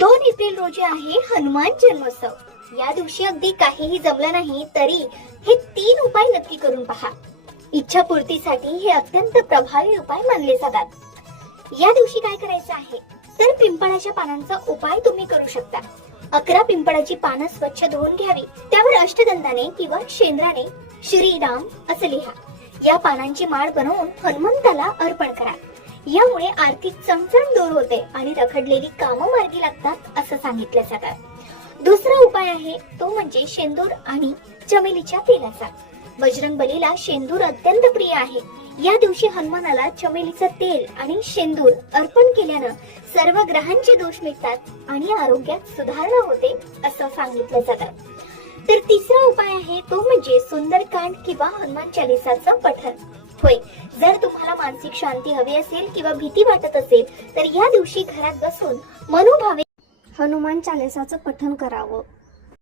2 April रोजी आहे हनुमान जन्मोत्सव. या दिवशी अगदी काहीही जमलं नाही तरी हे 3 उपाय नक्की करून पहा. इच्छापूर्तीसाठी हे अत्यंत प्रभावी उपाय मानले जातात. या दिवशी काय करायचं आहे तर पिंपळाच्या पानांचा उपाय तुम्ही करू शकता. 11 पिंपळाची पानं स्वच्छ धुवून घ्यावी. त्यावर अष्टदंताने किंवा शेंद्राने श्रीराम असं लिहा. या पानांची माळ बनवून हनुमंताला अर्पण करा. यामुळे आर्थिक चणचण दूर होते आणि रखडलेली कामं मार्गी लागतात असं सांगितलं जातं. दुसरा उपाय आहे तो म्हणजे शेंदूर आणि चमेलीच्या तेलाचा. बजरंगबलीला शेंदूर अत्यंत प्रिय आहे. या दिवशी हनुमानाला चमेलीचं तेल आणि शेंदूर अर्पण केल्यानं सर्व ग्रहांचे दोष मिटतात आणि आरोग्यात सुधारणा होते असं सांगितलं जातं. तर तिसरा उपाय आहे तो म्हणजे सुंदरकांड किंवा हनुमान चालीसाचं पठण. होय, जर तुम्हाला मानसिक शांती हवी असेल किंवा भीती वाटत असेल तर या दिवशी घरात बसून मनोभावे हनुमान चालीसाचं पठण करावं.